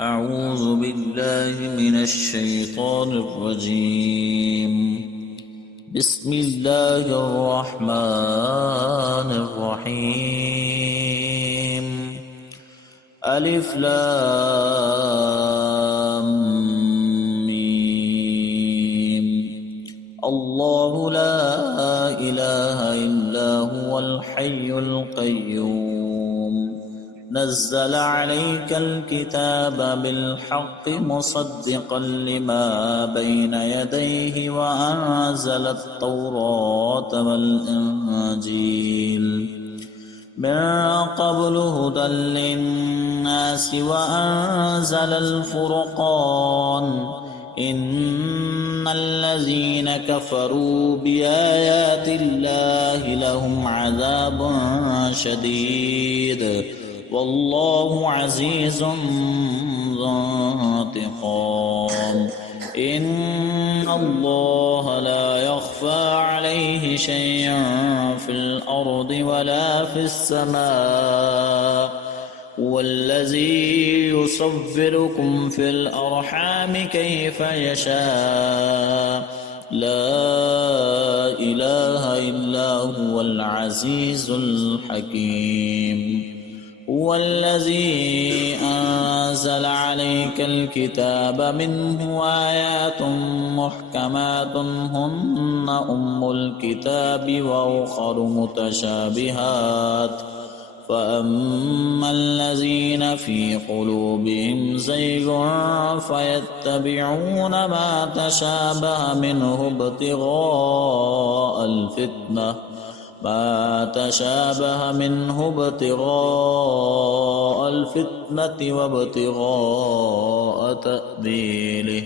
أعوذ بالله من الشيطان الرجيم. بسم الله الرحمن الرحيم. ألف لام ميم. الله لا إله إلا هو الحي القيوم. نزل عليك الكتاب بالحق مصدقا لما بين يديه وأنزل التوراة والإنجيل من قبل هدى للناس وأنزل الفرقان. إن الذين كفروا بآيات الله لهم عذاب شديد والله عزيز ذو انتقام. إن الله لا يخفى عليه شيء في الأرض ولا في السماء. هو الذي يصوركم في الأرحام كيف يشاء. لا إله إلا هو العزيز الحكيم. هو الذي أنزل عليك الكتاب منه آيات محكمات هن أم الكتاب وأخر متشابهات. فأما الذين في قلوبهم زيغ فيتبعون ما تشابه منه ابتغاء الفتنة وابتغاء تأويله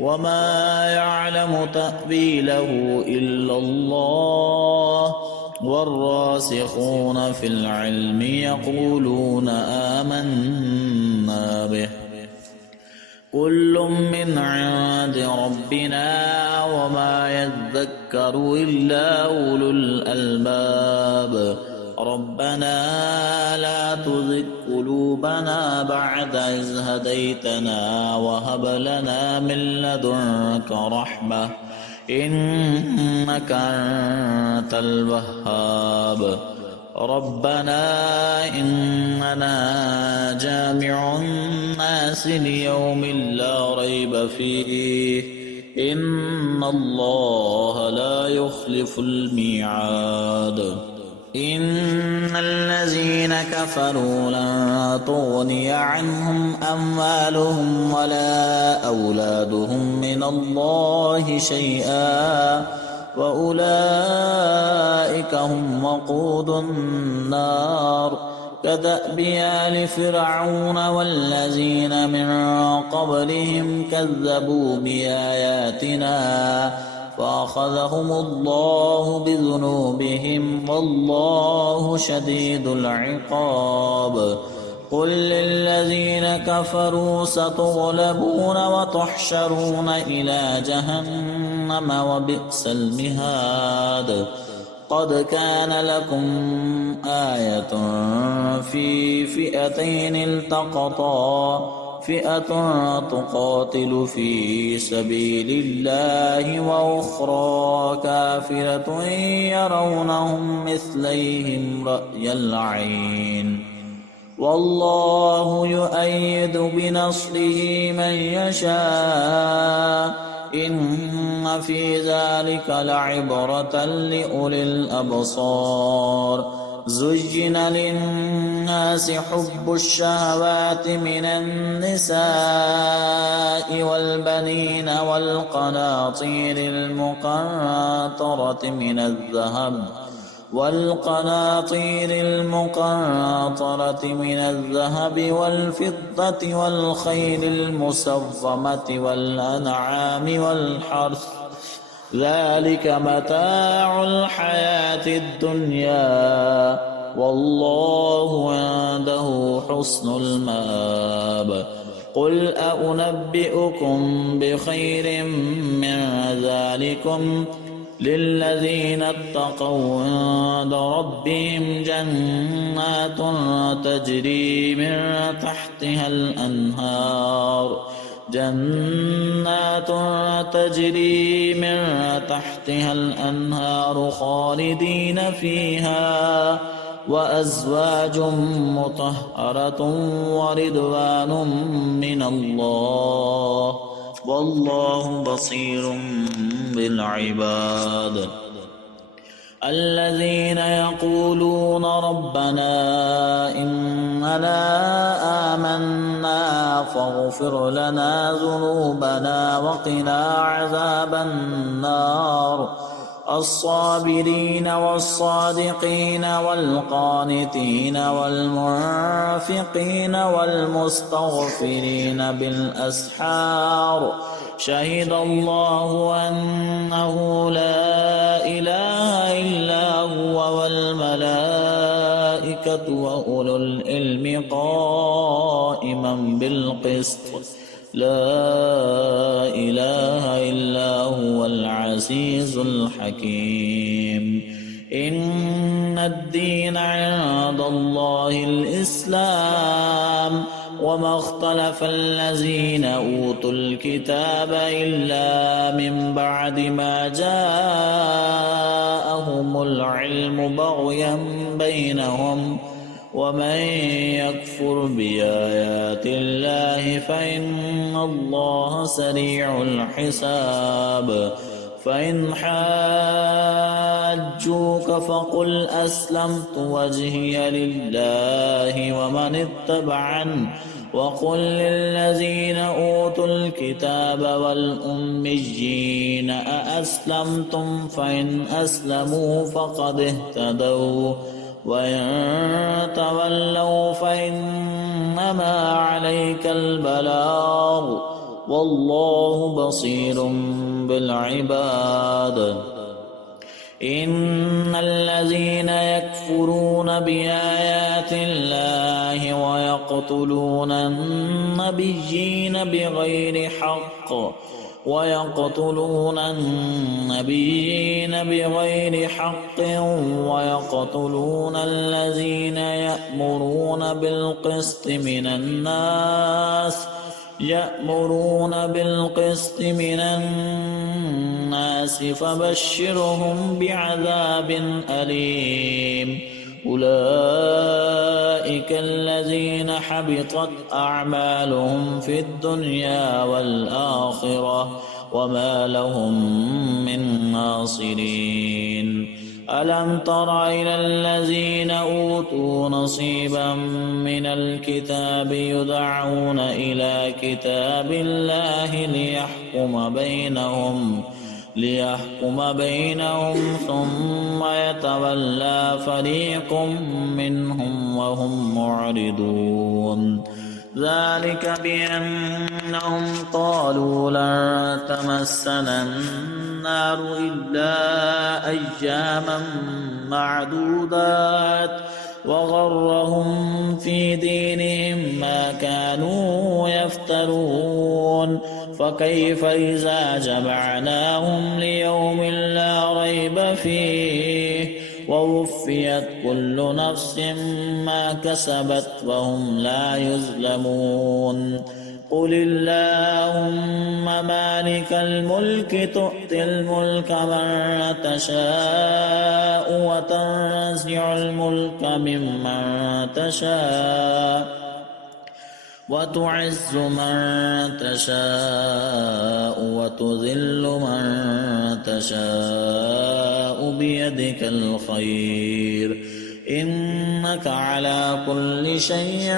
وما يعلم تأويله إلا الله. والراسخون في العلم يقولون آمنا به كل من عند ربنا وما يذكر إلا أولو الألباب. ربنا لا تزغ قلوبنا بعد إذ هديتنا وهب لنا من لدنك رحمة إنك أنت الوهاب. ربنا إننا جامع الناس ليوم لا ريب فيه إن الله لا يخلف الميعاد. إن الذين كفروا لن تغني عنهم أموالهم ولا أولادهم من الله شيئا وأولئك هم وقود النار. كدأب آل فرعون والذين من قبلهم كذبوا بآياتنا فأخذهم الله بذنوبهم والله شديد العقاب. قل للذين كفروا ستغلبون وتحشرون إلى جهنم وبئس المهاد. قد كان لكم آية في فئتين التقطا فئة تقاتل في سبيل الله وأخرى كافرة يرونهم مثليهم رأي العين والله يؤيد بنصره من يشاء. إن في ذلك لعبرة لأولي الأبصار. زين للناس حب الشهوات من النساء والبنين والقناطير المقنطرة من الذهب والفضة والخيل المسومة والأنعام والحرث ذلك متاع الحياة الدنيا والله عنده حسن المآب. قل أنبئكم بخير من ذلكم للذين اتقوا عند ربهم جنات تجري من تحتها الأنهار خالدين فيها وأزواج مطهرة ورضوان من الله والله بصير بالعباد. الذين يقولون ربنا إننا آمنا فاغفر لنا ذنوبنا وقنا عذاب النار. الصابرين والصادقين والقانتين والمنفقين والمستغفرين بالأسحار. شهد الله أنه لا إله إلا هو والملائكة وأولو العلم قائما بالقسط لا إله إلا هو العزيز الحكيم. إن الدين عند الله الإسلام وما اختلف الذين أوتوا الكتاب إلا من بعد ما جاءهم العلم بغيا بينهم ومن يكفر بآيات الله فإن الله سريع الحساب. فإن حاجوك فقل أسلمت وجهي لله ومن اتبعني وقل للذين أوتوا الكتاب والأميين أأسلمتم فإن أسلموا فقد اهتدوا وإن تولوا فإنما عليك البلاغ والله بصير بالعباد. إن الذين يكفرون بآيات الله ويقتلون النبيين بغير حق ويقتلون الذين يأمرون بالقسط من الناس فبشرهم بعذاب أليم. أولئك الذين حبطت أعمالهم في الدنيا والآخرة وما لهم من ناصرين. ألم تر إلى الذين أوتوا نصيبا من الكتاب يدعون إلى كتاب الله ليحكم بينهم ثم يتولى فريق منهم وهم معرضون. ذلك بأنهم قالوا لن تمسنا النار إلا أياما معدودات وغرهم في دينهم ما كانوا يفترون. فكيف إذا جمعناهم ليوم لا ريب فيه ووفيت كل نفس ما كسبت وهم لا يظلمون. قل اللهم مالك الملك تؤتي الملك من تشاء وتنزع الملك ممن تشاء وتعز من تشاء وتذل من تشاء بيدك الخير إنك على كل شيء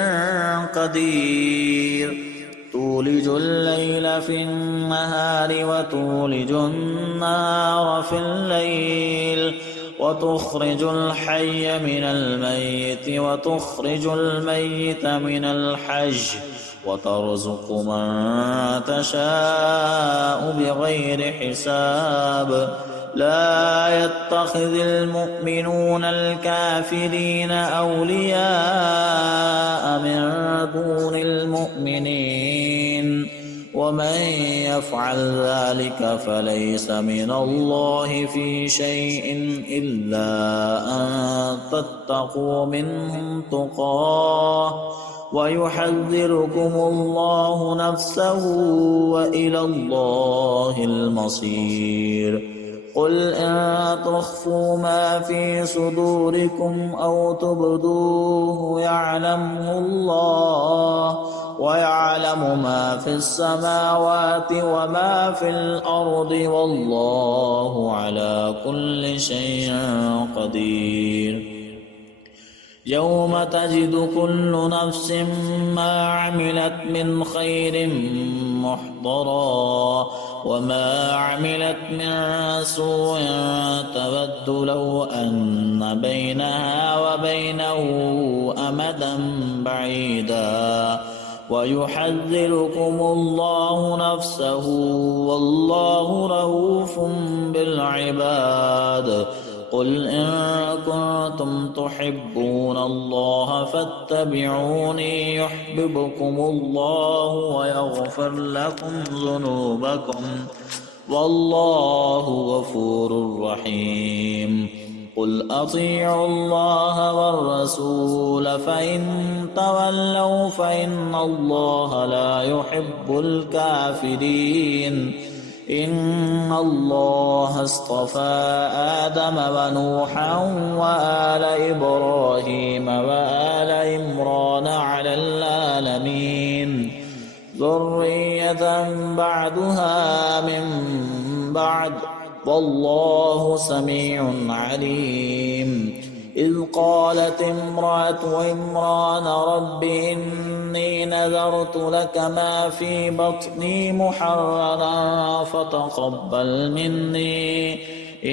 قدير. تولج الليل في النهار وتولج النهار في الليل وتخرج الحي من الميت وتخرج الميت من الحي وترزق من تشاء بغير حساب. لا يتخذ المؤمنون الكافرين أولياء من دون المؤمنين ومن يفعل ذلك فليس من الله في شيء إلا أن تتقوا منهم تقاه ويحذركم الله نفسه وإلى الله المصير. قل إن تخفوا ما في صدوركم أو تبدوه يعلمه الله ويعلم ما في السماوات وما في الأرض والله على كل شيء قدير. يوم تجد كل نفس ما عملت من خير محضرا وما عملت من سوء تود لو أن بينها وبينه أمدا بعيدا ويحذركم الله نفسه والله رؤوف بالعباد. قل إن كنتم تحبون الله فاتبعوني يحببكم الله ويغفر لكم ذنوبكم والله غفور رحيم. قل أطيعوا الله والرسول فإن تولوا فإن الله لا يحب الكافرين. إن الله اصطفى آدم ونوحا وآل إبراهيم وآل عمران على العالمين ذرية بعدها من بعد والله سميع عليم. إذ قالت امرأة عمران رب إني نذرت لك ما في بطني محررا فتقبل مني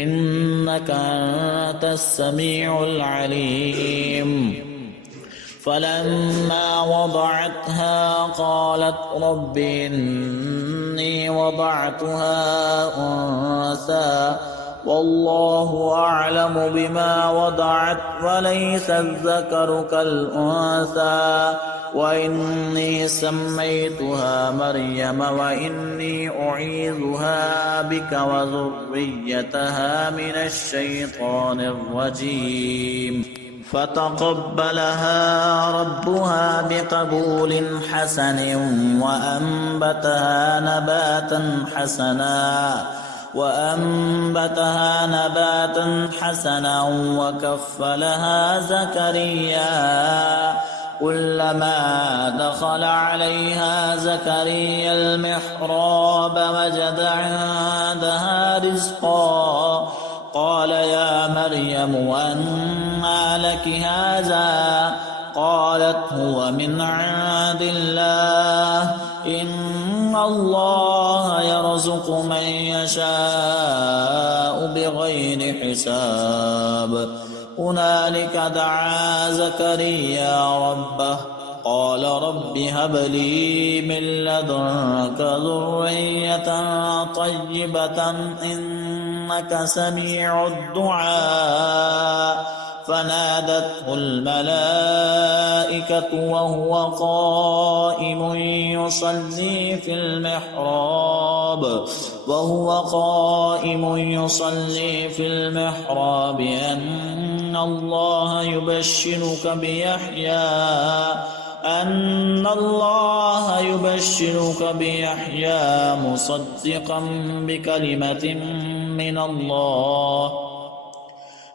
إنك أنت السميع العليم. فلما وضعتها قالت رب إني وضعتها أنثى والله أعلم بما وضعت وليس الذكر كالأنثى وإني سميتها مريم وإني أعيذها بك وذريتها من الشيطان الرجيم. فتقبلها ربها بقبول حسن وأنبتها نباتا حسنا وكفلها زكريا. كلما دخل عليها زكريا المحراب وجد عندها رزقا قال يا مريم أنى لك هذا قالت هو من عند الله إن الله يرزق من يشاء بغير حساب. هنالك دعا زكريا ربه قال رب هب لي من لدنك ذرية طيبة إنك سميع الدعاء. فنادته الملائكة وهو قائم يصلي في المحراب أن الله يبشرك بيحيى مصدقا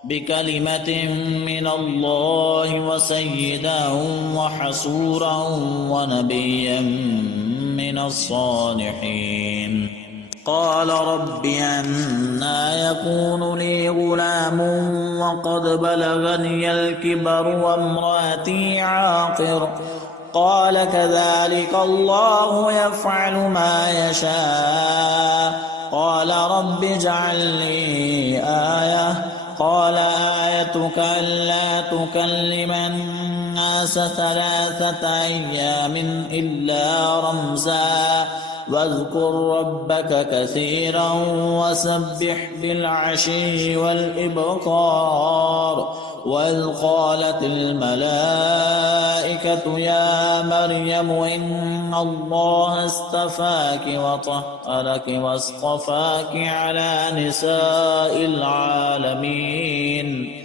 بكلمة من الله وسيدا وحصورا ونبيا من الصالحين. قال رب أنى يكون لي غلام وقد بلغني الكبر وامرأتي عاقر قال كذلك الله يفعل ما يشاء. قال رب اجعل لي آية قال آيتك ألا تكلم الناس 3 أيام إلا رمزا واذكر ربك كثيرا وسبح بالعشي والإبكار وإذ قالت الملائكة يا مريم إن الله اصطفاك وطهرك واصطفاك على نساء العالمين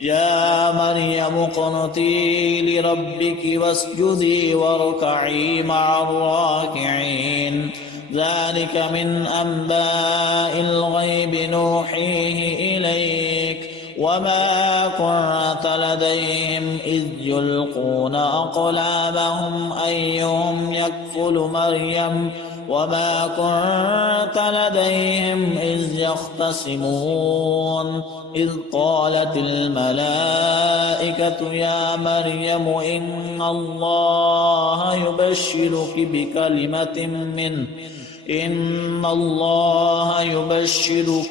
يا مريم اقنتي لربك واسجدي واركعي مع الراكعين ذلك من أنباء الغيب نوحيه إليك وما كنت لديهم إذ يلقون أقلامهم أيهم يكفل مريم وما كنت لديهم إذ يختصمون إذ قالت الملائكة يا مريم إن الله يبشرك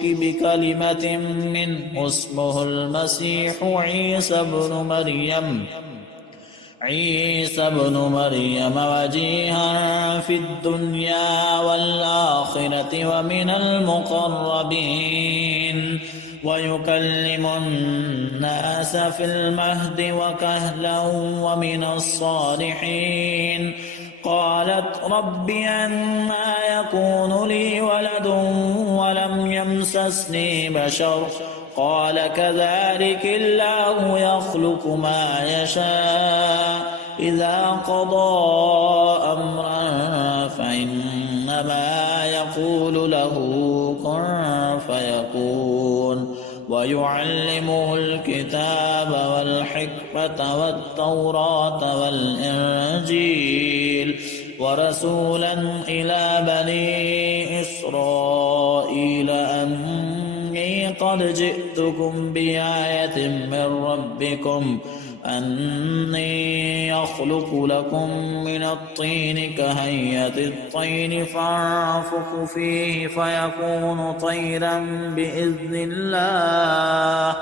بكلمة منه اسمه المسيح عيسى ابن مريم وجيها في الدنيا والآخرة ومن المقربين ويكلم الناس في المهد وكهلا ومن الصالحين قالت رب أنى يكون لي ولد ولم يمسسني بشر قال كذلك الله يخلق ما يشاء إذا قضى أمرا فإنما يقول له كن فيكون ويعلمه الكتاب والحكمة والتوراة والإنجيل ورسولا إلى بني إسرائيل أني قد جئتكم بآية من ربكم أني يخلق لكم من الطين كهيئة الطير فأنفخ فيه فيكون طيرا بإذن الله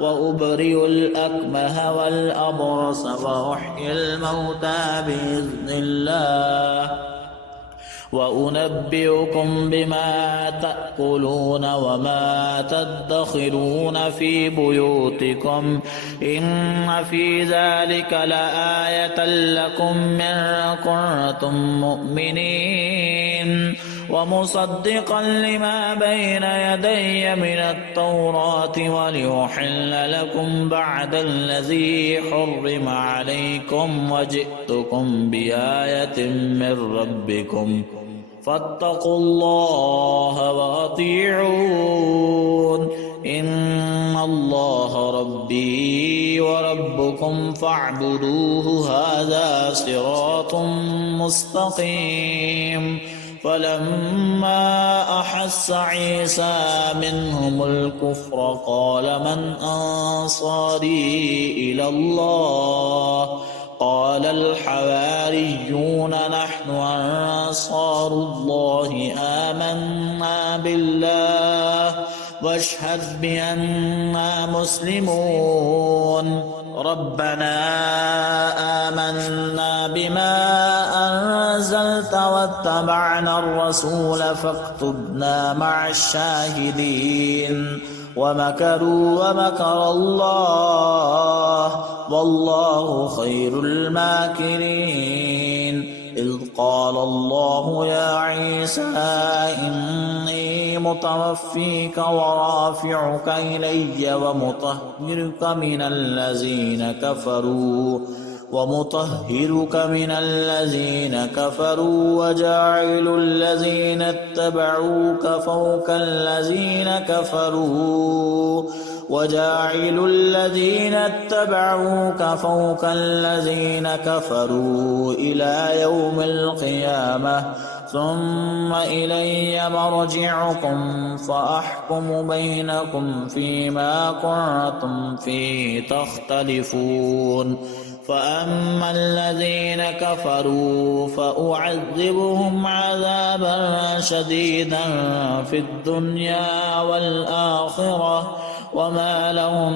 وأبرئ الأكمه والأبرص وأحيي الموتى بإذن الله وأنبئكم بما تأكلون وما تدخرون في بيوتكم إن في ذلك لآية لكم من كنتم مؤمنين ومصدقا لما بين يدي من التوراة وليحل لكم بعد الذي حرم عليكم وجئتكم بآية من ربكم فاتقوا الله وأطيعون إن الله ربي وربكم فاعبدوه هذا صراط مستقيم فلما أحس عيسى منهم الكفر قال من أنصاري إلى الله قال الحواريون نحن أنصار الله آمنا بالله واشهد بأننا مسلمون ربنا آمنا بما أنزلت واتبعنا الرسول فاكتبنا مع الشاهدين ومكروا ومكر الله والله خير الماكرين إذ قال الله يا عيسى إني متوفيك ورافعك إلي ومطهرك من الذين كفروا وجاعل الذين اتبعوك فوق الذين كفروا إلى يوم القيامة ثم إلي مرجعكم فأحكم بينكم فيما كنتم فيه تختلفون فأما الذين كفروا فأعذبهم عذابا شديدا في الدنيا والآخرة وما لهم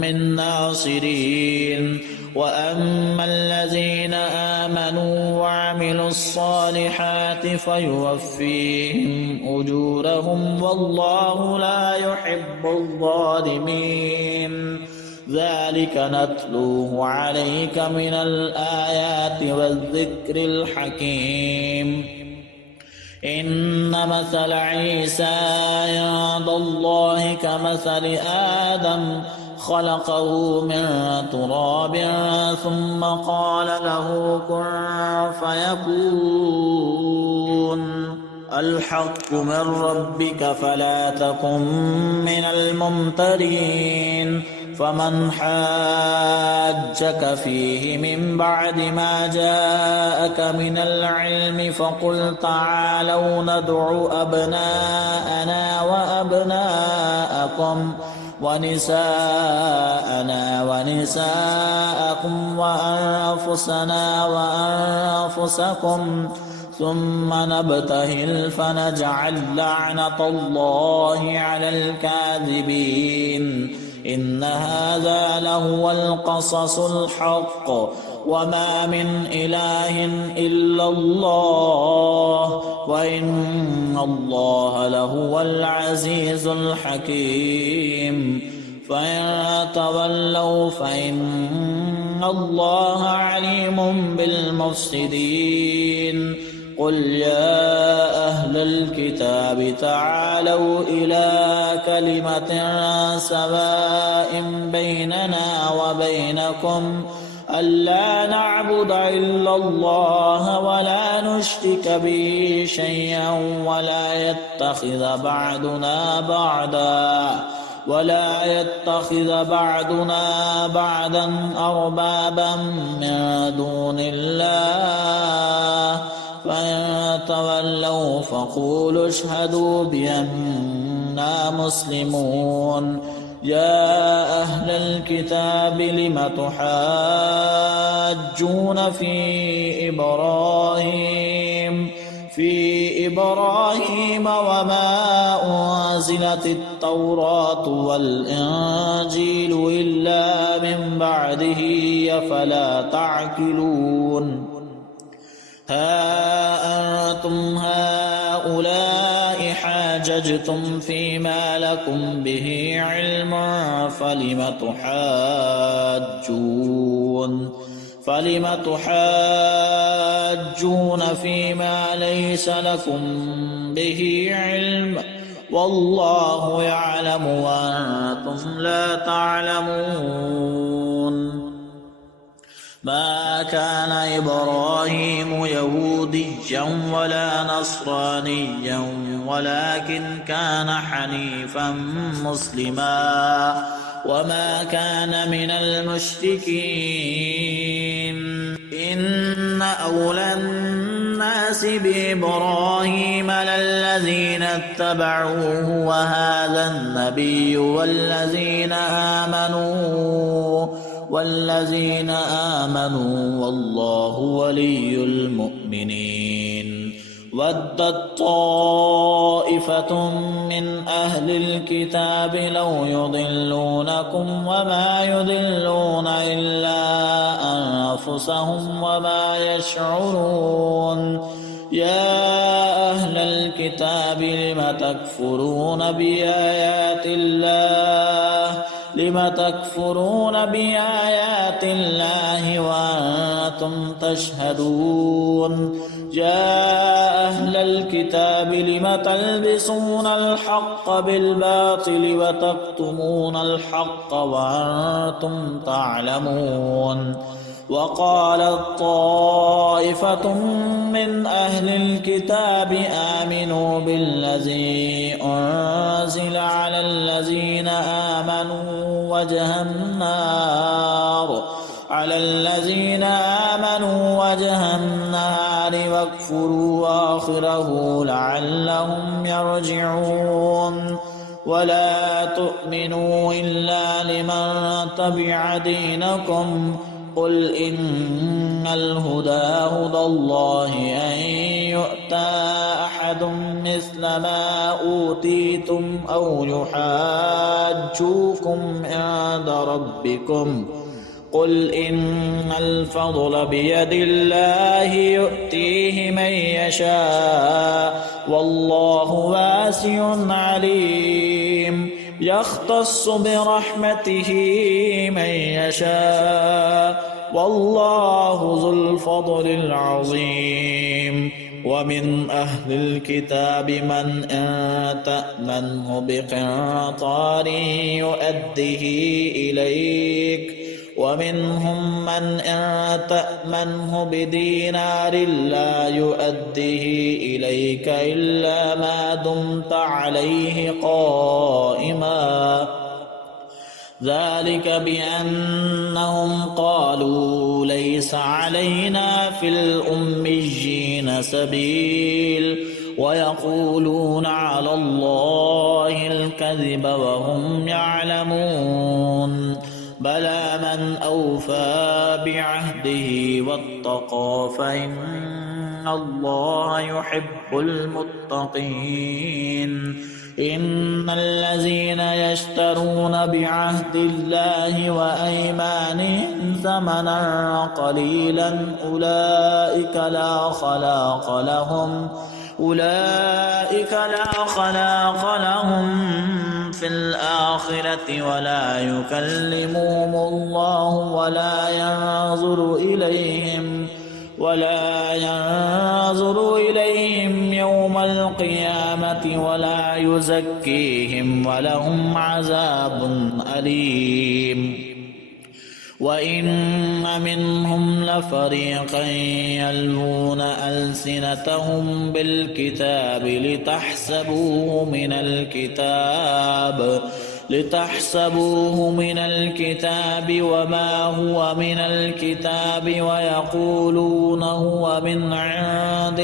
من ناصرين وأما الذين آمنوا وعملوا الصالحات فيوفيهم أجورهم والله لا يحب الظالمين ذلك نتلوه عليك من الآيات والذكر الحكيم. إن مثل عيسى عند الله كمثل آدم خلقه من تراب ثم قال له كن فيكون. الحق من ربك فلا تكن من الممترين. فمن حاجك فيه من بعد ما جاءك من العلم فقل تعالوا ندع أبناءنا وأبناءكم ونساءنا ونساءكم وأنفسنا وأنفسكم ثم نبتهل فنجعل لعنة الله على الكاذبين. إن هذا لهو القصص الحق وما من إله إلا الله وإن الله لهو العزيز الحكيم. فإن تولوا فإن الله عليم بالمفسدين. قل يا أهل الكتاب تعالوا إلى كلمة سواء بيننا وبينكم ألا نعبد إلا الله ولا نشرك به شيئا ولا يتخذ بعضنا بعضا أربابا من دون الله. فإن تولوا فقولوا اشهدوا بأننا مسلمون. يا أهل الكتاب لم تحاجون في إبراهيم وما أنزلت التوراة والإنجيل إلا من بعده أفلا تعقلون. ها أنتم هؤلاء حاججتم فيما لكم به علم فلم تحاجون فيما ليس لكم به علم والله يعلم وأنتم لا تعلمون. ما كان إبراهيم يهوديا ولا نصرانيا ولكن كان حنيفا مسلما وما كان من المشركين. إن أولى الناس بإبراهيم للذين اتبعوه وهذا النبي والذين آمنوا والله ولي المؤمنين. ودت طائفة من أهل الكتاب لو يضلونكم وما يضلون إلا أنفسهم وما يشعرون. يا أهل الكتاب لم تكفرون بآيات الله وأنتم تشهدون. يا أهل الكتاب لم تلبسون الحق بالباطل وتكتمون الحق وأنتم تعلمون. وقالت طائفة من أهل الكتاب آمنوا بالذي أنزل على الذين آمنوا وجه النهار واكفروا آخره لعلهم يرجعون. ولا تؤمنوا إلا لمن تبع دينكم. قل إن الهدى هدى الله أن يؤتى أحد مثل ما أوتيتم أو يحاجوكم عند ربكم. قل إن الفضل بيد الله يؤتيه من يشاء والله واسع عليم. يختص برحمته من يشاء والله ذو الفضل العظيم. ومن أهل الكتاب من إن تأمنه بقنطار يؤده إليك ومنهم من إن تأمنه بدينار لا يؤده إليك إلا ما دمت عليه قائما ذلك بأنهم قالوا ليس علينا في الأميين سبيل ويقولون على الله الكذب وهم يعلمون بلى من أوفى بعهده واتقى فإن الله يحب المتقين. إن الذين يشترون بعهد الله وأيمانهم ثمنا قليلا أولئك لا خلاق لهم في الآخرة ولا يكلمهم الله ولا ينظر إليهم يوم القيامة ولا يزكيهم ولهم عذاب أليم. وإن منهم لفريقا يلوون ألسنتهم بالكتاب لتحسبوه من الكتاب وما هو من الكتاب ويقولون هو من عند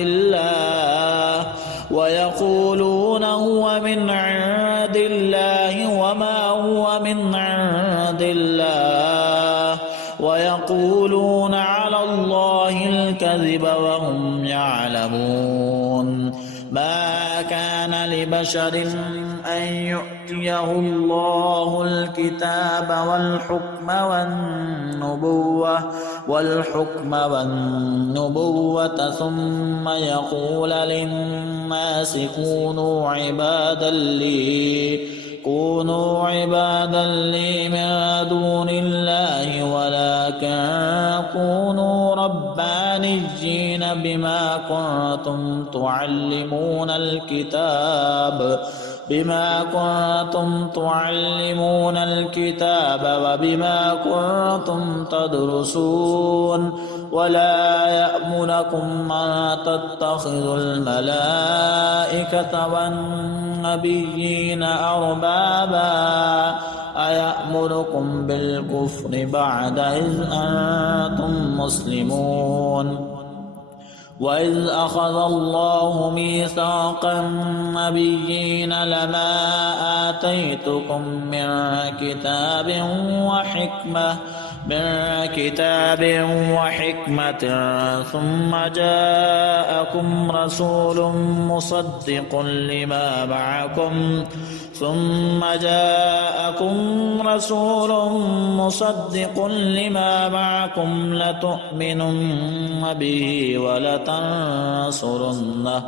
الله وما هو من عند الله ويقولون على الله الكذب وهم يعلمون. ما كان لبشر أن يؤتيه الله الكتاب والحكم والنبوة ثم يقول للناس كونوا عبادا لي من دون الله ولكن كونوا ربانيين بما كنتم تعلمون الكتاب وبما كنتم تدرسون ولا يأمركم أن تتخذوا الملائكة والنبيين أربابا أيأمركم بالكفر بعد إذ أنتم مسلمون. وإذ أخذ الله ميثاق النبيين لما آتيتكم من كتاب وحكمة ثم جاءكم رسول مصدق لما معكم لتؤمنن به ولتنصرنه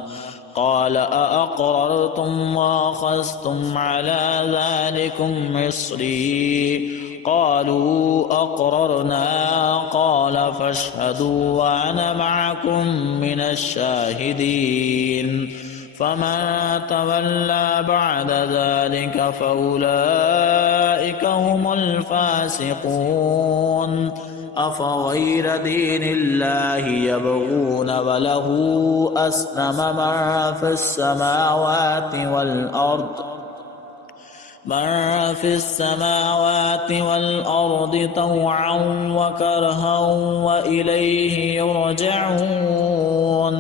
قال أأقررتم وأخذتم على ذلكم إصري قالوا أقررنا قال فاشهدوا وأنا معكم من الشاهدين. فمن تولى بعد ذلك فأولئك هم الفاسقون. أفغير دين الله يبغون وله أسلم من في السماوات والأرض طوعا وكرها وإليه يرجعون.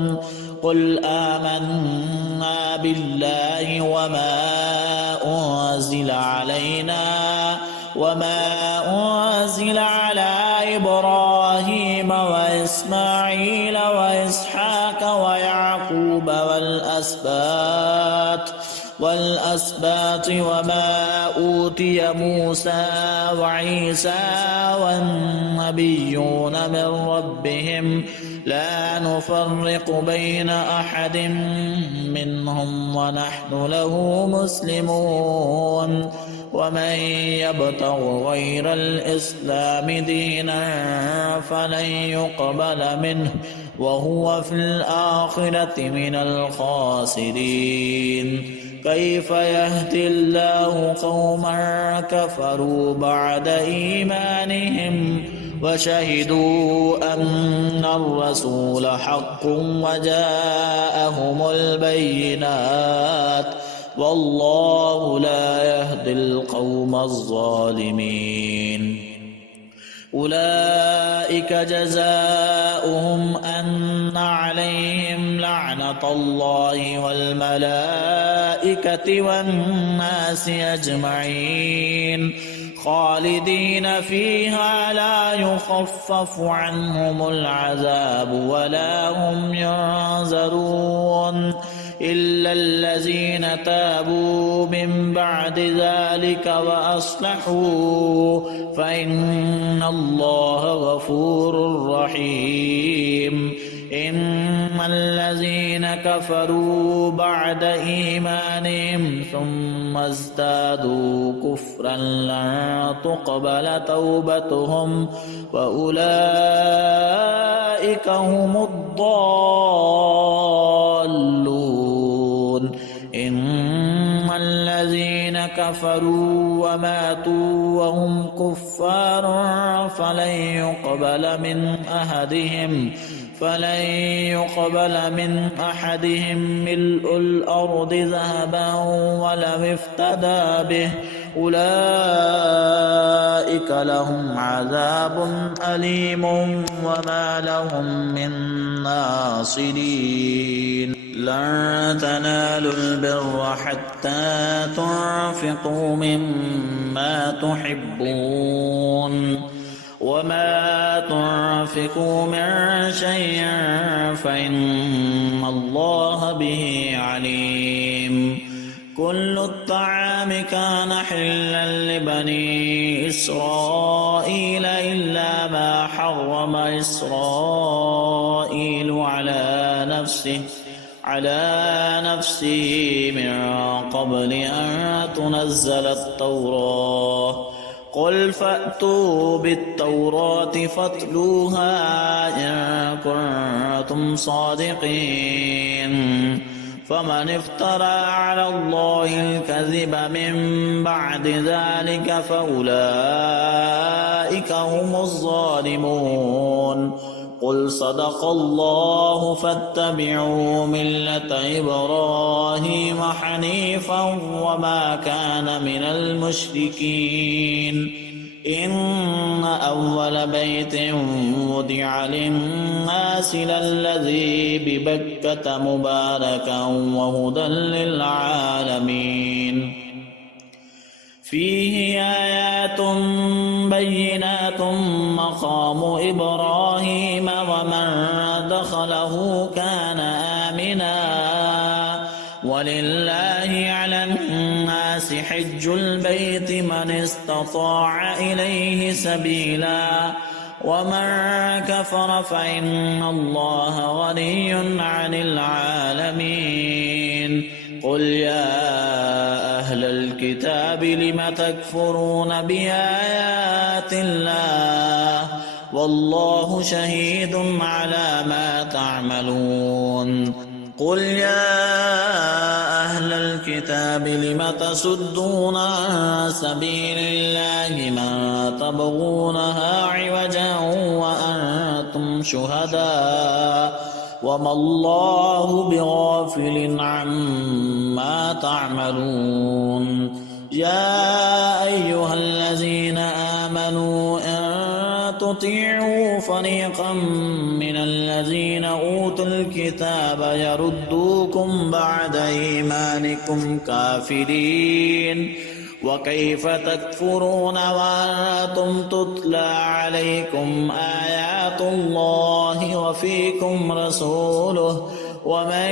قل آمنا بالله وما أنزل على إبراهيم وإسماعيل وإسحاق ويعقوب والأسباط وما أوتي موسى وعيسى والنبيون من ربهم لا نفرق بين أحد منهم ونحن له مسلمون ومن يبتغ غير الإسلام دينا فلن يقبل منه وهو في الآخرة من الخاسرين كيف يهدي الله قوما كفروا بعد إيمانهم وشهدوا أن الرسول حق وجاءهم البينات والله لا يهدي القوم الظالمين أولئك جزاؤهم أن عليهم لعنة الله والملائكة والناس أجمعين خالدين فيها لا يخفف عنهم العذاب ولا هم ينظرون إلا الذين تابوا من بعد ذلك وأصلحوا فإن الله غفور رحيم إن الذين كفروا بعد إيمانهم ثم ازدادوا كفرا لا تقبل توبتهم وأولئك هم الضالون إن الذين كفروا وماتوا وهم كفار فلن يقبل من أحدهم ملء الأرض ذهبا ولو افتدى به أولئك لهم عذاب أليم وما لهم من ناصرين لن تنالوا البر حتى تنفقوا مما تحبون وما تنفقوا من شيء فإن الله به عليم كل الطعام كان حلا لبني إسرائيل إلا ما حرم إسرائيل على نفسه من قبل أن تنزل التوراة قل فأتوا بالتوراة فاتلوها إن كنتم صادقين فمن افترى على الله الكذب من بعد ذلك فأولئك هم الظالمون قل صدق الله فاتبعوا ملة إبراهيم حنيفا وما كان من المشركين إن أول بيت وضع للناس للذي ببكة مباركا وهدى للعالمين فيه آيات بينات مقام إبراهيم ومن دخله كان آمنا ولله على الناس حج البيت من استطاع إليه سبيلا ومن كفر فإن الله غني عن العالمين قل يا أهل الكتاب لم تكفرون بآيات الله والله شهيد على ما تعملون قل يا أهل الكتاب لم تصدون عن سبيل الله ما تبغونها عوجا وأنتم شهداء وما الله بغافل عما تعملون يا أيها الذين آمنوا إن تطيعوا فريقا من الذين أوتوا الكتاب يردوكم بعد إيمانكم كافرين وكيف تكفرون وأنتم تتلى عليكم آيات الله وفيكم رسوله ومن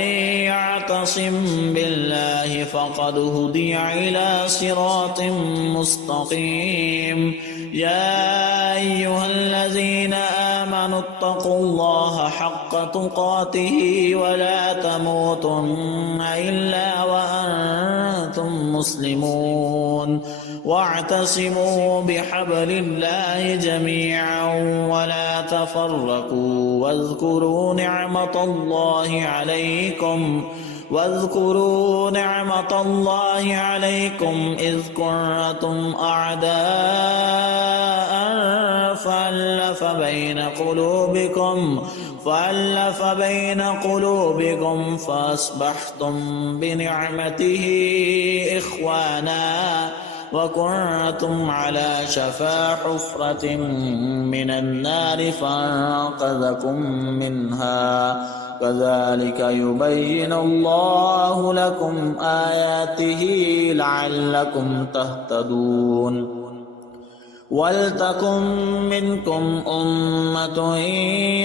يعتصم بالله فقد هدي إلى صراط مستقيم يا أيها الذين آمنوا اتقوا الله حق تقاته ولا تموتن إلا وأنتم مسلمون واعتصموا بحبل الله جميعا ولا تفرقوا واذكروا نعمة الله عليكم إذ كنتم أعداء فألف بين قلوبكم فأصبحتم بنعمته إخوانا وكنتم على شفا حفرة من النار فأنقذكم منها كذلك يبين الله لكم آياته لعلكم تهتدون ولتكن منكم أمة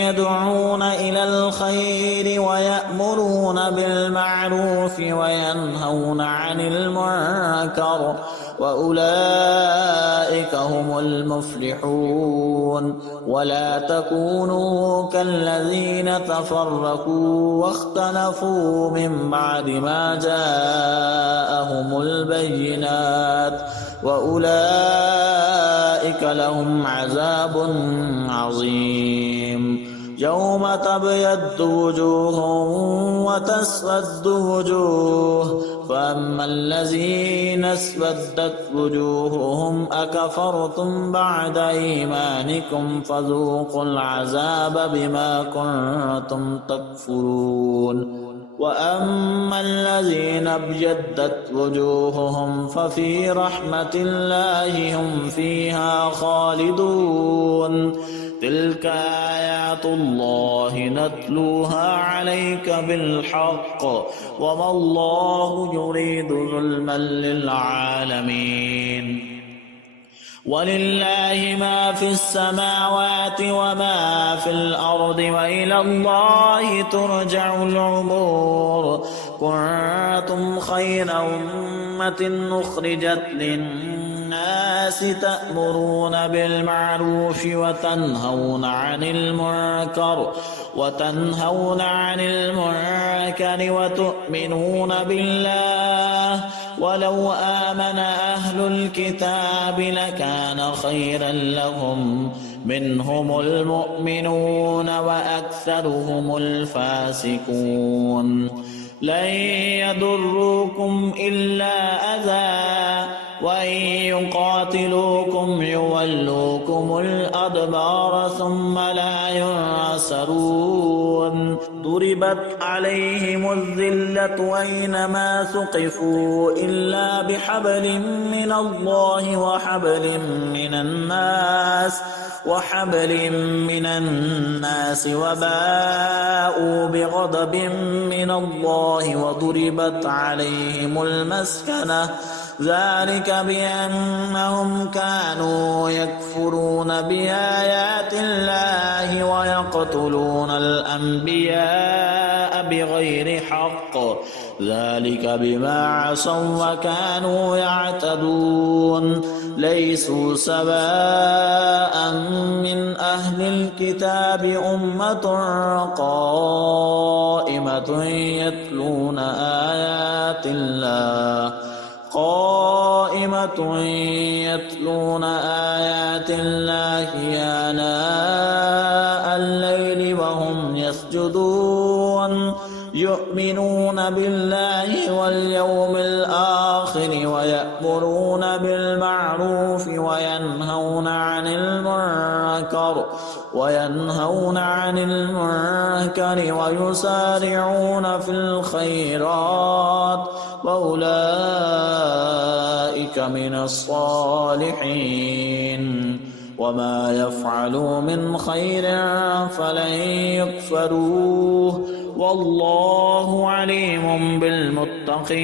يدعون إلى الخير ويأمرون بالمعروف وينهون عن المنكر وأولئك هم المفلحون ولا تكونوا كالذين تفرقوا واختلفوا من بعد ما جاءهم البينات وأولئك لهم عذاب عظيم يوم تبيض وجوه وتسود وجوه فأما الذين اسودت وجوههم أكفرتم بعد إيمانكم فذوقوا العذاب بما كنتم تكفرون وأما الذين ابيضت وجوههم ففي رحمة الله هم فيها خالدون تلك آيات الله نتلوها عليك بالحق وما الله يريد ظلما للعالمين ولله ما في السماوات وما في الأرض وإلى الله ترجع الأمور كنتم خير أمة أخرجت للناس تأمرون بالمعروف وتنهون عن المنكر وتؤمنون بالله ولو آمن أهل الكتاب لكان خيرا لهم منهم المؤمنون وأكثرهم الفاسقون لن يضروكم إلا أذى وإن يقاتلوكم يولوكم الأدبار ثم لا ينصرون ضربت عليهم الذلة أينما ثقفوا إلا بحبل من الله وحبل من الناس وباءوا بغضب من الله وضربت عليهم المسكنة ذلك بأنهم كانوا يكفرون بآيات الله ويقتلون الأنبياء بغير حق ذلك بما عصوا وكانوا يعتدون ليسوا سواء من أهل الكتاب أمة قائمة يتلون آيات الله آناء الليل وهم يسجدون يؤمنون بالله واليوم الآخر ويأمرون بالمعروف وينهون عن المنكر ويسارعون في الخيرات وأولئك من الصالحين وما يفعلوا من خير فلن يكفروه والله عليم بالمتقين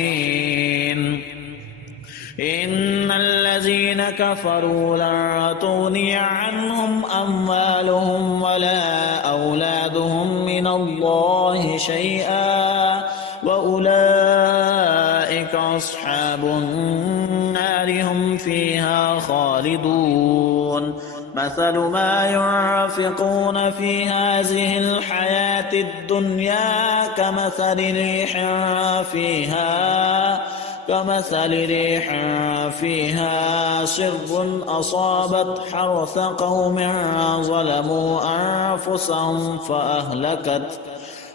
إن الذين كفروا لن تغني عنهم أموالهم ولا أولادهم من الله شيئا وأولئك أولئك أصحاب النار هم فيها خالدون مثل ما ينفقون في هذه الحياة الدنيا كمثل ريح فيها صر أصابت حرث قوم ظلموا أنفسهم فأهلكت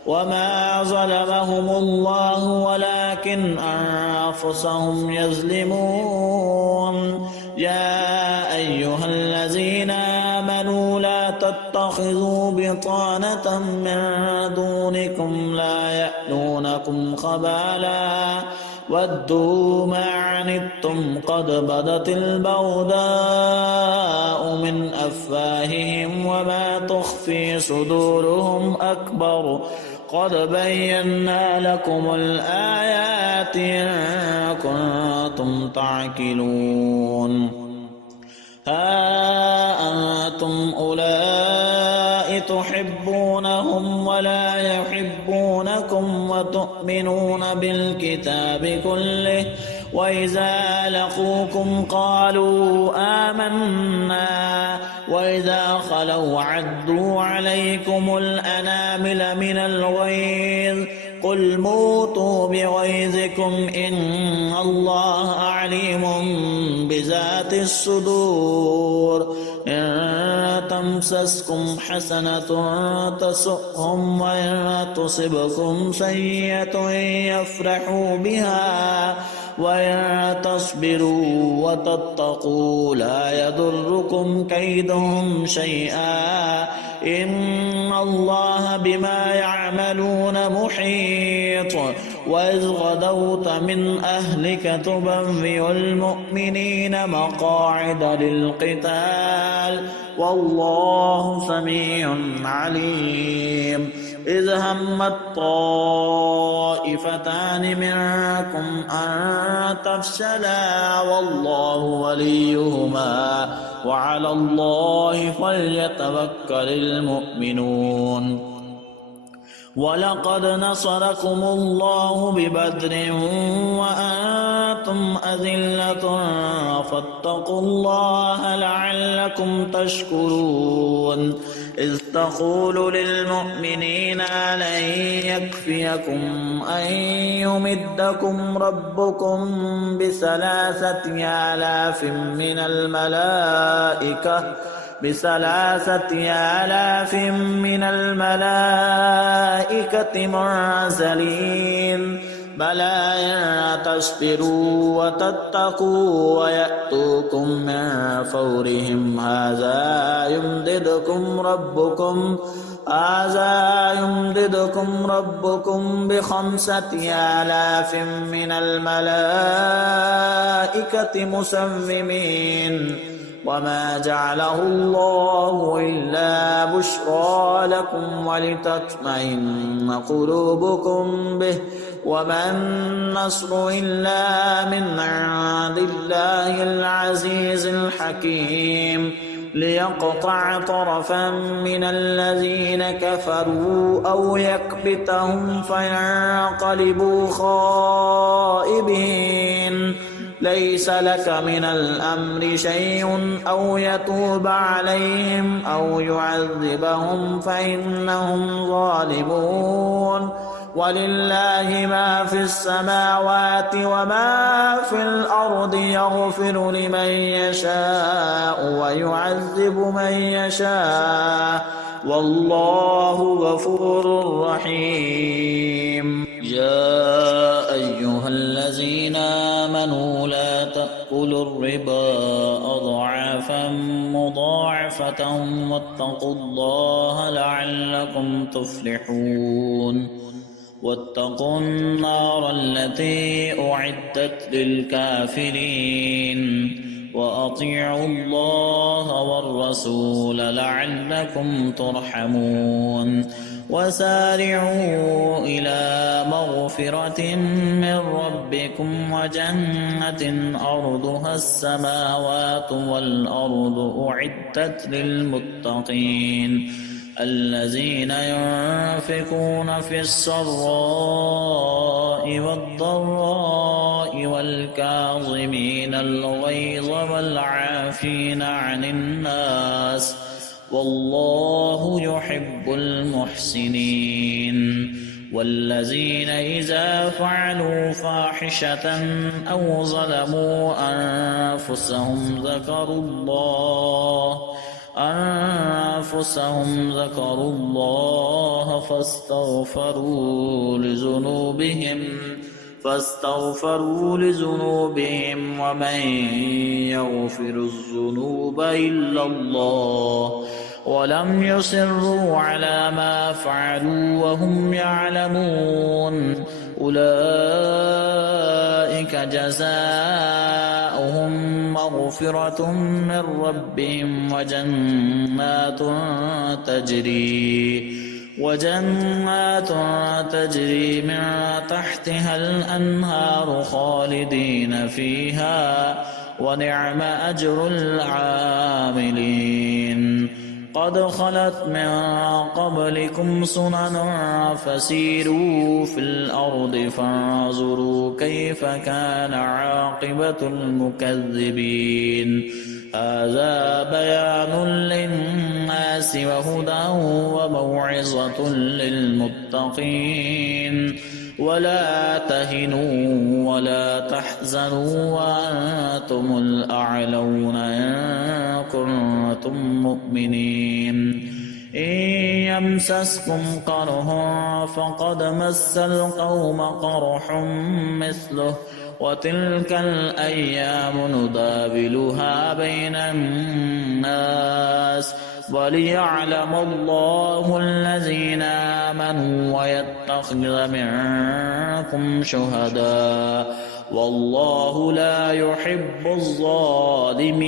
وما ظلمهم الله ولكن أنفسهم يظلمون يا أيها الذين آمنوا لا تتخذوا بطانة من دونكم لا يألونكم خبالا ودوا ما عنتم قد بدت البغضاء من أفواههم وما تخفي صدورهم أكبر قد بينا لكم الآيات إن كنتم تعقلون ها أنتم أولئك تحبونهم ولا يحبونكم وتؤمنون بالكتاب كله وإذا لقوكم قالوا آمنا وإذا خلوا عدوا عليكم الأنامل من الغيظ قل موتوا بغيظكم إن الله عليم بذات الصدور إن تمسسكم حسنة تسؤهم وإن تصبكم سيئة يفرحوا بها وإن تصبروا وتتقوا لا يضركم كيدهم شيئا إن الله بما يعملون محيط وإذ غدوت من أهلك تبوئ المؤمنين مقاعد للقتال والله سميع عليم إذ همت طائفتان منكم أن تفشلا والله وليهما وعلى الله فليتوكل المؤمنون ولقد نصركم الله ببدر وأنتم أذلة فاتقوا الله لعلكم تشكرون إذ تقول للمؤمنين ألن يكفيكم أن يمدكم ربكم ب3,000 من الملائكة منزلين بلى إن تصبروا وتتقوا ويأتوكم من فورهم هذا يمددكم ربكم ب5,000 من الملائكة مسومين وما جعله الله إلا بشرى لكم ولتطمئن قلوبكم به وما النصر إلا من عند الله العزيز الحكيم ليقطع طرفا من الذين كفروا أو يكبتهم فينقلبوا خائبين ليس لك من الأمر شيء أو يتوب عليهم أو يعذبهم فإنهم ظالمون ولله ما في السماوات وما في الأرض يغفر لمن يشاء ويعذب من يشاء والله غفور رحيم يا أيها الذين آمنوا لا تأكلوا الربا أضعافا مضاعفة واتقوا الله لعلكم تفلحون واتقوا النار التي أعدت للكافرين وأطيعوا الله والرسول لعلكم ترحمون وسارعوا إلى مغفرة من ربكم وجنة أرضها السماوات والأرض أعدت للمتقين الذين ينفقون في السراء والضراء والكاظمين الغيظ والعافين عن الناس والله يحب المحسنين والذين إذا فعلوا فاحشة أو ظلموا أنفسهم ذكروا الله فاستغفروا لذنوبهم ومن يغفر الذنوب إلا الله ولم يصروا على ما فعلوا وهم يعلمون أولئك جزاؤهم مغفرة من ربهم وجنات تجري من تحتها الأنهار خالدين فيها ونعم أجر العاملين قد خلت من قبلكم سنن فسيروا في الأرض فانظروا كيف كان عاقبة المكذبين هذا بيان للناس وهدى وموعظة للمتقين ولا تهنوا ولا تحزنوا وأنتم الأعلون إن كنتم مؤمنين إن يمسسكم قرح فقد مس القوم قرح مثله وتلك الأيام نداولها بين الناس وليعلم الله الذين آمنوا ويتخذ منكم شهداء والله لا يحب الظالمين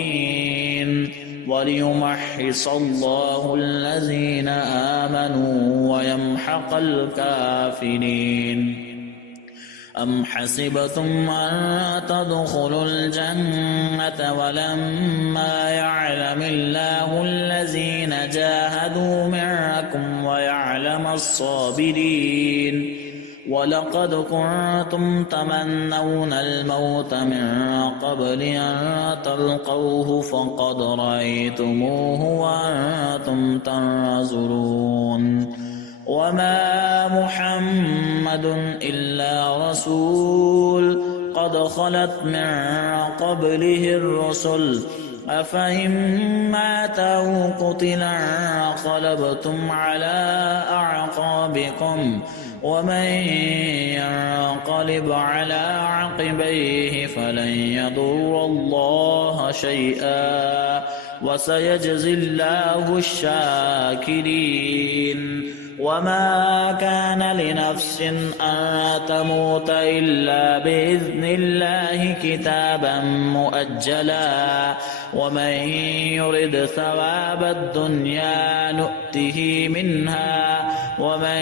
وليمحص الله الذين آمنوا ويمحق الكافرين أم حسبتم أن تدخلوا الجنة ولما يعلم الله الذين جاهدوا منكم ويعلم الصابرين ولقد كنتم تمنون الموت من قبل أن تلقوه فقد رأيتموه وأنتم تنظرون وما محمد إلا رسول قد خلت من قبله الرسل أفإن مات أو قتل انقلبتم على أعقابكم ومن ينقلب على عقبيه فلن يضر الله شيئا وسيجزي الله الشاكرين وما كان لنفس أن تموت إلا بإذن الله كتابا مؤجلا ومن يرد ثواب الدنيا نؤته منها ومن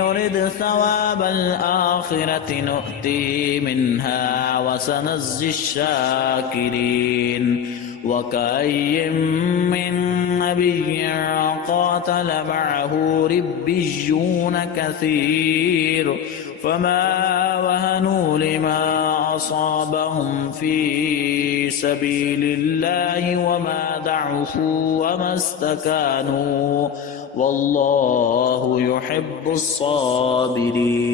يرد ثواب الآخرة نؤته منها وسنجزي الشاكرين وكأي من نبي قاتل معه ربيون كثير فما وهنوا لما أصابهم في سبيل الله وما ضعفوا وما استكانوا والله يحب الصابرين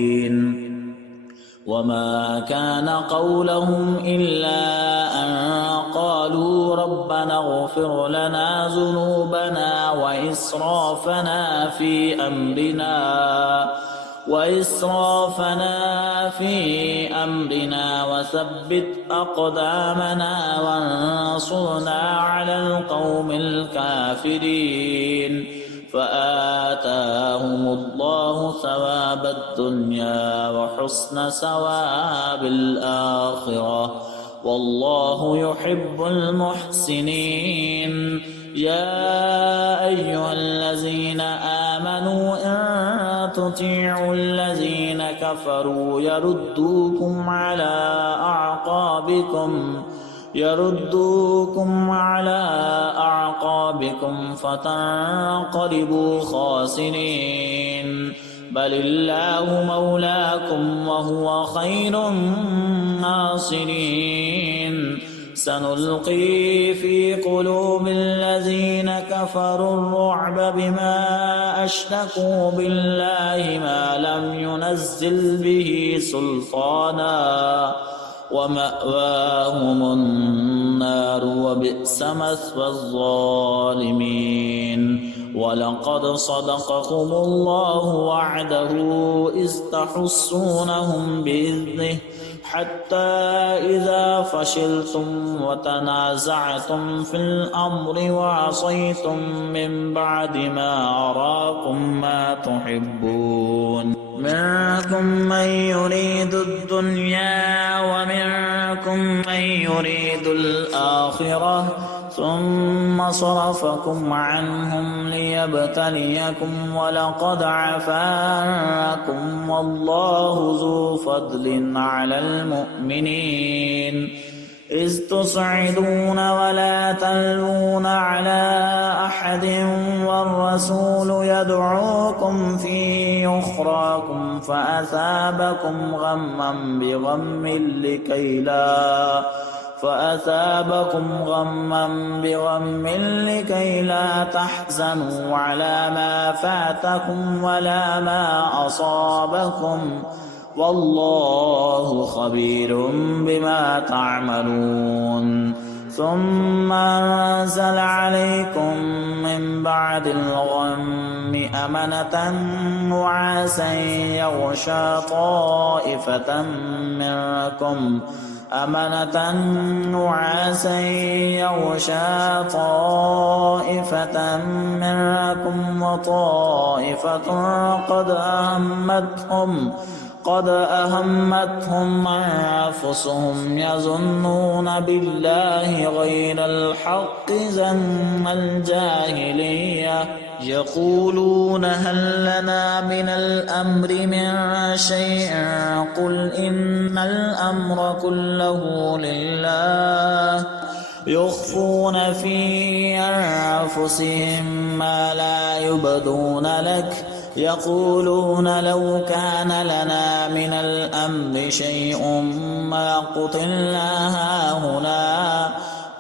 وما كان قولهم إلا أن قالوا ربنا اغفر لنا ذنوبنا وإسرافنا في أمرنا وثبت أقدامنا وانصرنا على القوم الكافرين فآتاهم الله ثواب الدنيا وحسن ثواب الآخرة والله يحب المحسنين يا أيها الذين آمنوا إن تطيعوا الذين كفروا يردوكم على أعقابكم فتنقلبوا خاسرين بل الله مولاكم وهو خير الناصرين سنلقي في قلوب الذين كفروا الرعب بما أشركوا بالله ما لم ينزل به سلطانا ومأواهم النار وبئس مثوى الظالمين. ولقد صدقكم الله وعده إذ تحسونهم بإذنه حتى إذا فشلتم وتنازعتم في الأمر وعصيتم من بعد ما أراكم ما تحبون منكم من يريد الدنيا ومنكم من يريد الآخرة ثم صرفكم عنهم ليبتليكم ولقد عفا عنكم والله ذو فضل على المؤمنين إذ تصعدون ولا تلوون على أحد والرسول يدعوكم في أخراكم فأثابكم غما بغم لكي لا تحزنوا على ما فاتكم ولا ما أصابكم والله خبير بما تعملون. ثم أنزل عليكم من بعد الغم أمنة نعاسا يغشى طائفة منكم وطائفة قد أهمتهم أنفسهم يظنون بالله غير الحق ظن الجاهلية يقولون هل لنا من الأمر من شيء قل إن الأمر كله لله يخفون في أنفسهم ما لا يبدون لك يقولون لو كان لنا من الأمر شيء ما قتلنا هاهنا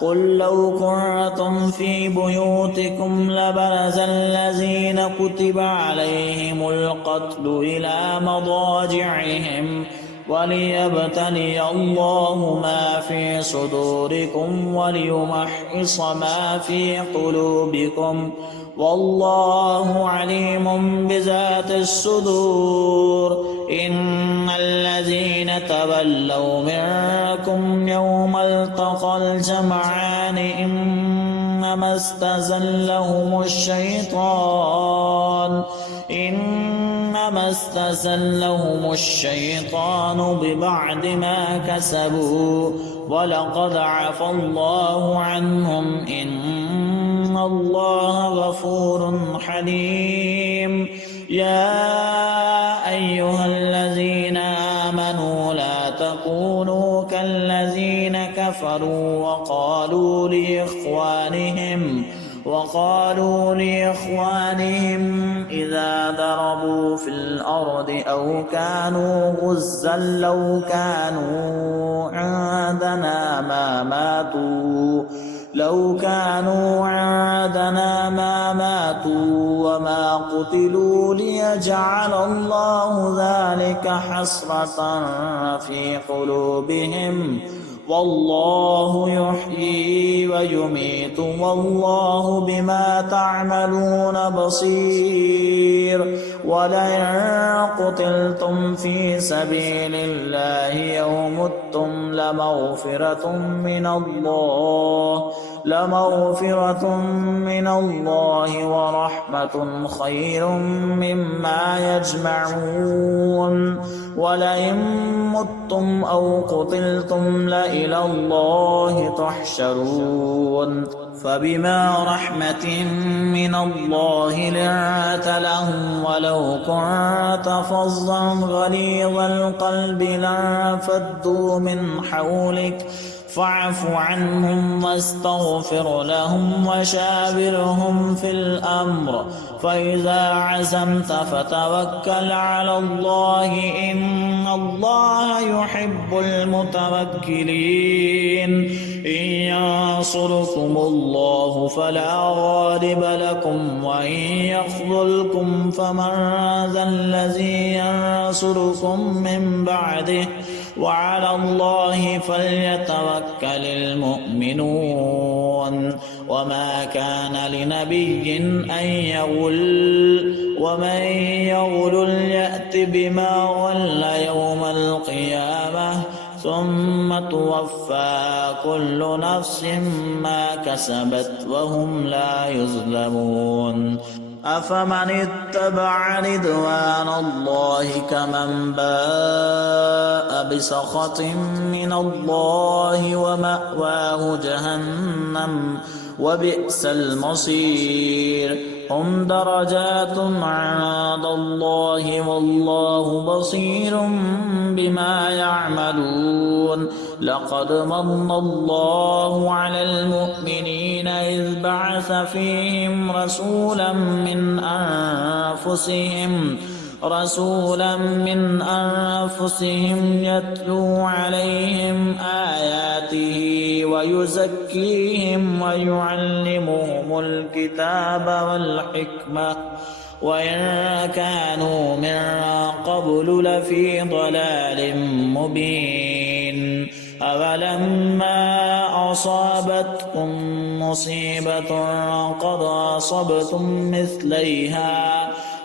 قل لو كنتم في بيوتكم لبرز الذين كتب عليهم القتل إلى مضاجعهم وليبتلي الله ما في صدوركم وليمحص ما في قلوبكم والله عليم بذات الصدور. إن الذين تولوا منكم يوم التقى الجمعان إنما استزلهم الشيطان ببعد ما كسبوا ولقد عفا الله عنهم إن الله غفور حليم. يا أيها الذين آمنوا لا تكونوا كالذين كفروا وقالوا لإخوانهم إذا ضربوا في الأرض أو كانوا غزا لو كانوا عندنا ما ماتوا وما قتلوا ليجعل الله ذلك حسرة في قلوبهم والله يحيي ويميت والله بما تعملون بصير. ولئن قتلتم في سبيل الله أو متم لمغفرة من الله ورحمة خير مما يجمعون. ولئن متم أو قتلتم لإلى الله تحشرون. فبما رحمة من الله لنت لهم ولو كنت فظا غليظ القلب لانفضوا من حولك فاعف عنهم واستغفر لهم وشاورهم في الأمر فإذا عزمت فتوكل على الله إن الله الله يحب المتوكلين إن ينصركم الله فلا غالب لكم وإن يخذلكم فمن ذا الذي ينصركم من بعده وعلى الله فليتوكل المؤمنون وما كان لنبي أن يغل ومن يغل يأت بما غل يوم القيامة ثم توفى كل نفس ما كسبت وهم لا يظلمون أفمن اتبع رضوان الله كمن باء بسخط من الله ومأواه جهنم وبئس المصير هم درجات عند الله والله بصير بما يعملون لقد من الله على المؤمنين إذ بعث فيهم رسولا من أنفسهم يتلو عليهم آياته ويزكيهم ويعلمهم الكتاب والحكمة وإن كانوا من قبل لفي ضلال مبين أولما أصابتكم مصيبة قد أصبتم مثليها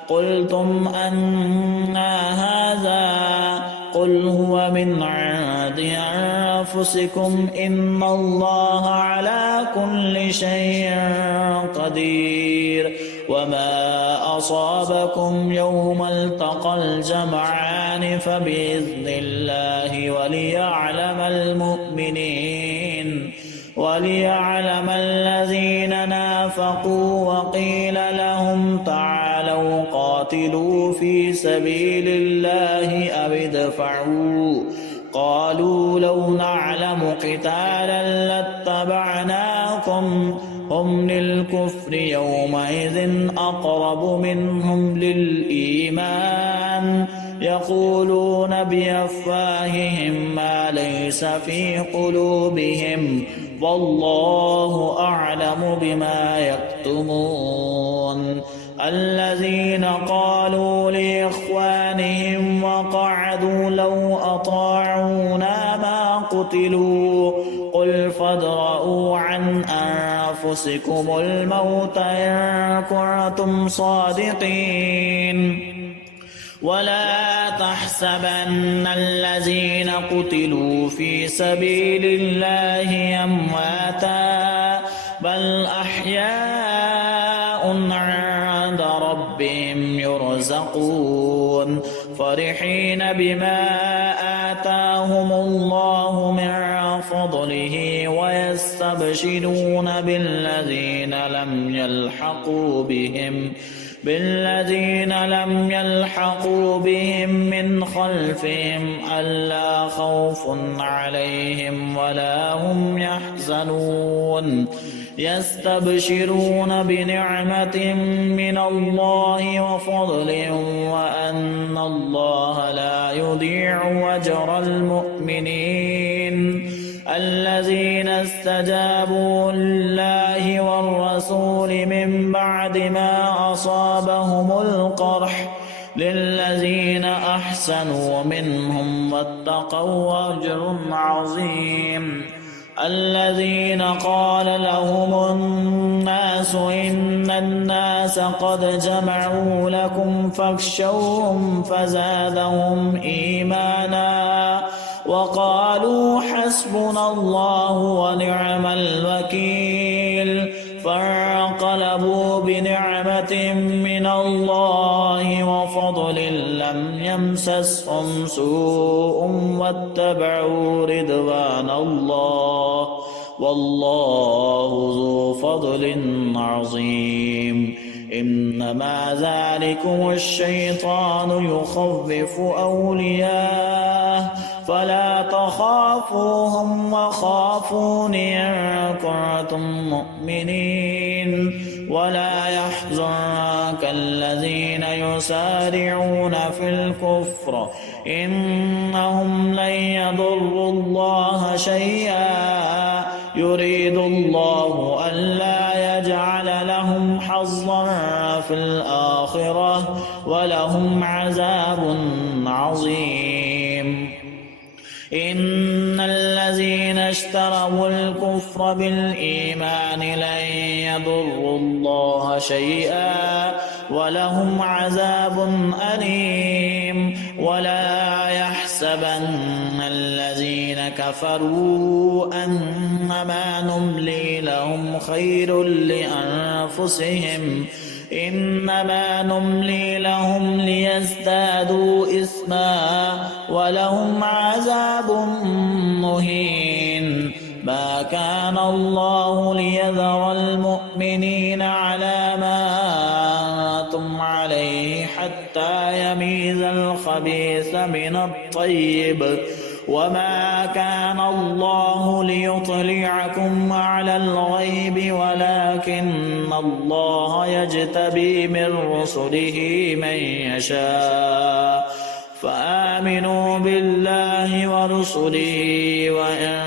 قلتم أنى هذا قل هو من عند أنفسكم إن الله على كل شيء قدير وما أصابكم يوم التقى الجمعان فبإذن الله وليعلم الذين نافقوا وقيل لهم تعالوا قاتلوا في سبيل الله أو ادفعوا قالوا لو نعلم قتالا لاتبعناكم هم للكفر يومئذ أقرب منهم للإيمان يقولون بأفواههم ما ليس في قلوبهم والله أعلم بما يكتمون الذين قالوا لإخوانهم وقعدوا لو أطاعونا ما قتلوا قل فادرءوا عن أنفسكم الموت إن كنتم صادقين ولا تحسبن الذين قتلوا في سبيل الله أمواتا بل أحياء عند ربهم يرزقون فرحين بما آتاهم الله من فضله ويستبشرون بالذين لم يلحقوا بهم من خلفهم ألا خوف عليهم ولا هم يحزنون يستبشرون بنعمة من الله وفضل وأن الله لا يضيع أجر المؤمنين الذين استجابوا لله والرسول من بعد ما أصابهم القرح للذين أحسنوا منهم واتقوا أجر عظيم الذين قال لهم الناس إن الناس قد جمعوا لكم فاخشوهم فزادهم إيمانا وقالوا حسبنا الله ونعم الوكيل فانقلبوا بنعمة من الله وفضل لم يمسسهم سوء واتبعوا رضوان الله والله ذو فضل عظيم إنما ذلكم الشيطان يخوف أولياءه فلا تخافوهم وخافون إن كنتم مؤمنين ولا يحزنك الذين يسارعون في الكفر إنهم لن يضروا الله شيئا يريد الله ألا يجعل لهم حظا في الآخرة ولهم عذاب عظيم. إن الذين اشتروا الكفر بالإيمان لن يضروا الله شيئا ولهم عذاب أليم. ولا يحسبن الذين كفروا أنما نملي لهم خير لأنفسهم إنما نملي لهم ليزدادوا إثما ولهم عذاب مهين. ما كان الله ليذر المؤمنين على ما أنتم عليه حتى يميز الخبيث من الطيب وما كان الله ليطلعكم على الغيب ولكن الله يجتبي من رسله من يشاء فآمنوا بالله ورسله وإن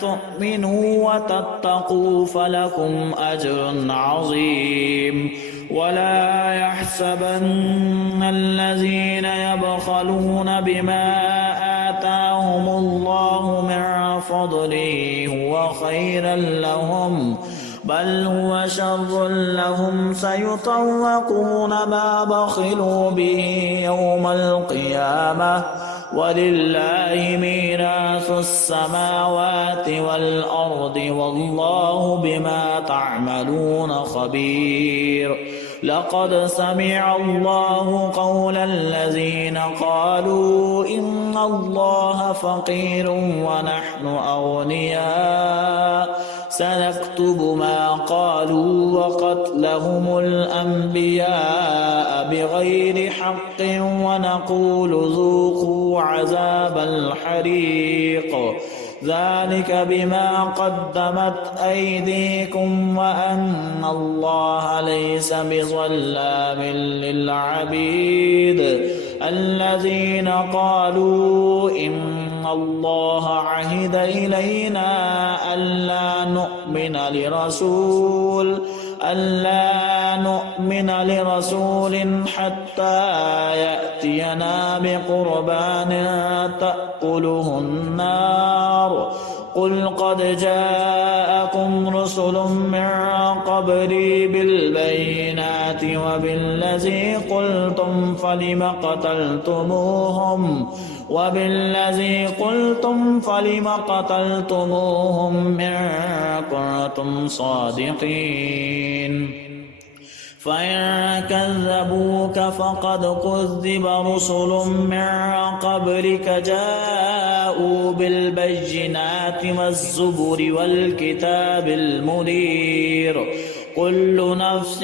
تؤمنوا وتتقوا فلكم أجر عظيم. ولا يحسبن الذين يبخلون بما آتاهم الله من فضله هو خيرا لهم بل هو شر لهم سيطوقون ما بخلوا به يوم القيامة ولله ميراث السماوات والأرض والله بما تعملون خبير. لقد سمع الله قول الذين قالوا إن الله فقير ونحن أغنياء سنكتب ما قالوا وقتلهم الأنبياء بغير حق ونقول ذوقوا عذاب الحريق ذلك بما قدمت أيديكم وأن الله ليس بظلام للعبيد. الذين قالوا إن الله عهد إلينا ألا نؤمن لرسول حتى يأتينا بقربان تأكله النار قل قد جاءكم رسل من قبلي بالبينات وبالذي قلتم فلم قتلتموهم إن كنتم صادقين. فإن كذبوك فقد كذب رسل من قبلك جاءوا بالبينات والزبر والكتاب المنير كل نفس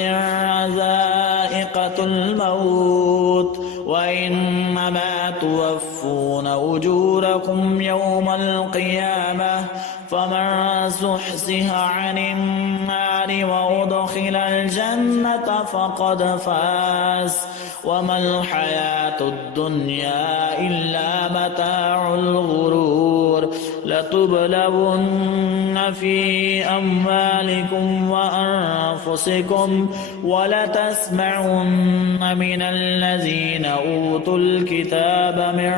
ذائقة الموت وإنما توفون أجوركم يوم القيامة فمن زحزح عن النار وأدخل الجنة فقد فاز وما الحياة الدنيا إلا متاع الغرور. لتبلون في أموالكم وأنفسكم ولتسمعن من الذين أوتوا الكتاب من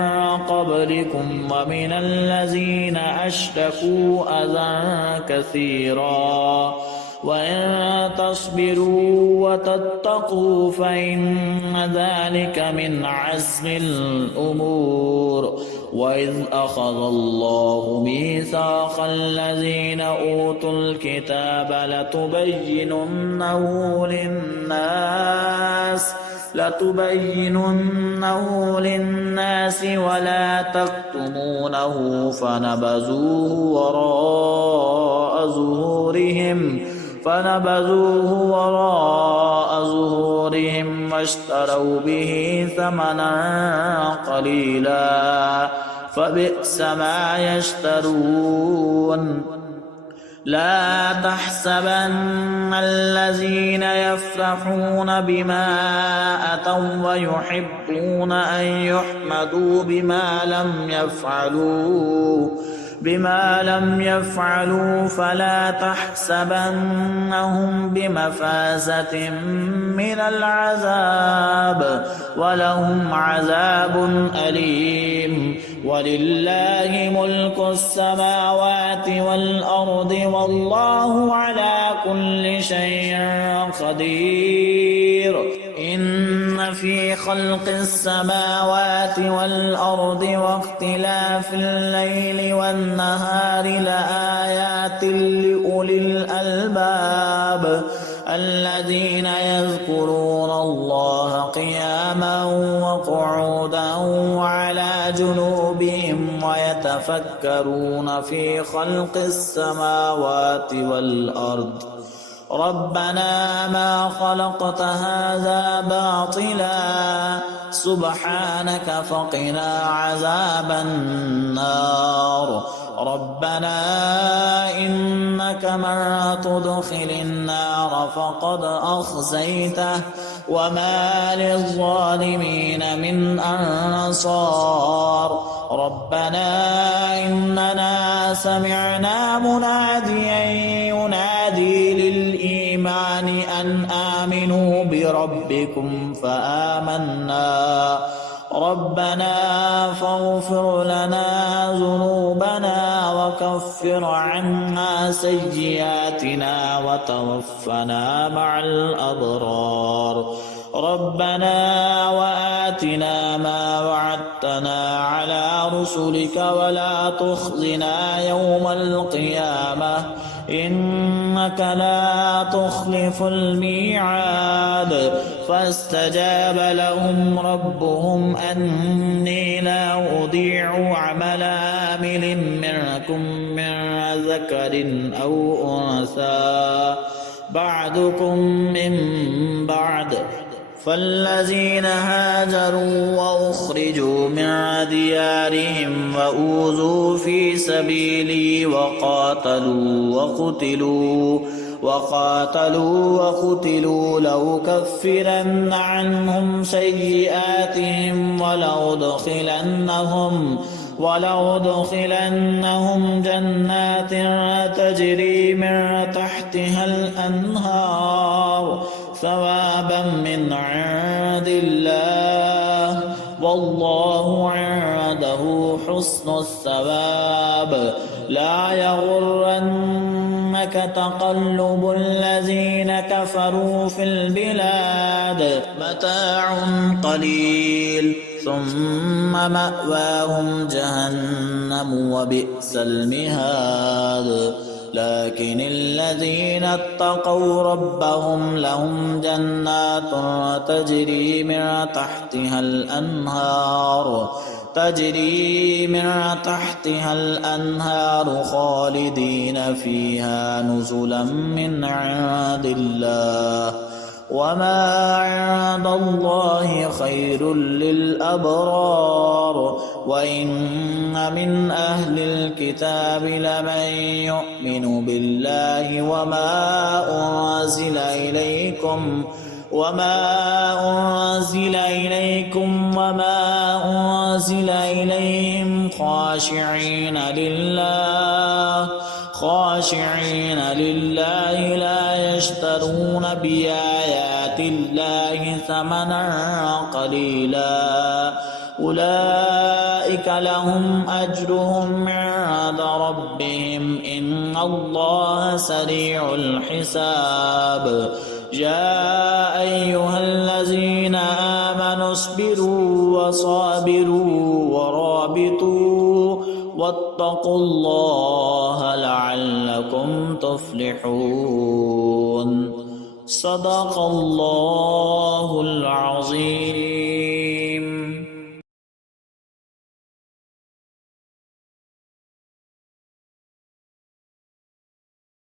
قبلكم ومن الذين أشركوا أذى كثيرا وإن تصبروا وتتقوا فإن ذلك من عزم الأمور. وإذ أخذ الله ميثاق الذين أوتوا الكتاب لتبيننه للناس ولا تكتمونه فنبذوه وراء ظهورهم واشتروا به ثمنا قليلا فبئس ما يشترون. لا تحسبن الذين يفرحون بما أتوا ويحبون أن يحمدوا بما لم يفعلوا فلا تحسبنهم بمفازة من العذاب ولهم عذاب أليم. ولله ملك السماوات والأرض والله على كل شيء قدير. إن في خلق السماوات والأرض واختلاف الليل والنهار لآيات لأولي الألباب الذين يذكرون الله قياما وقعودا وعلى جنوبهم ويتفكرون في خلق السماوات والأرض ربنا ما خلقت هذا باطلا سبحانك فقنا عذاب النار. ربنا إنك من تدخل النار فقد أخزيته وما للظالمين من أنصار. ربنا إننا سمعنا مناديا ينادي للإيمان أن آمنوا بربكم فآمنا. ربنا فاغفر لنا ذنوبنا وكفر عنا سيئاتنا وتوفنا مع الأبرار. ربنا وآتنا ما وعدتنا على رسلك ولا تخزنا يوم القيامة إنك لا تخلف الميعاد. فاستجاب لهم ربهم أني لا أضيع عمل عامل منكم من ذكر أو أنثى بعضكم من بعد. فالذين هاجروا وأخرجوا من ديارهم وأوذوا في سبيلي وقاتلوا لأكفرن عنهم سيئاتهم ولأدخلنهم جنات تجري من تحتها الأنهار ثوابا من عند الله والله عنده حسن الثواب. لا يغرنك تقلب الذين كفروا في البلاد متاع قليل ثم مأواهم جهنم وبئس المهاد. لكن الذين اتقوا ربهم لهم جنات تجري من تحتها الأنهار خالدين فيها نزلا من عند الله وما عند الله خير للأبرار. وإن من أهل الكتاب لمن يؤمن بالله وما أنزل إليكم وما أنزل إليهم خاشعين لله لا يشترون بآيات الله ثمنا قليلا أولئك لهم أجرهم عند ربهم إن الله سريع الحساب. يا أيها الذين آمنوا اصبروا وصابروا ورابطوا واتقوا الله لعلكم تفلحون. صدق الله العظيم.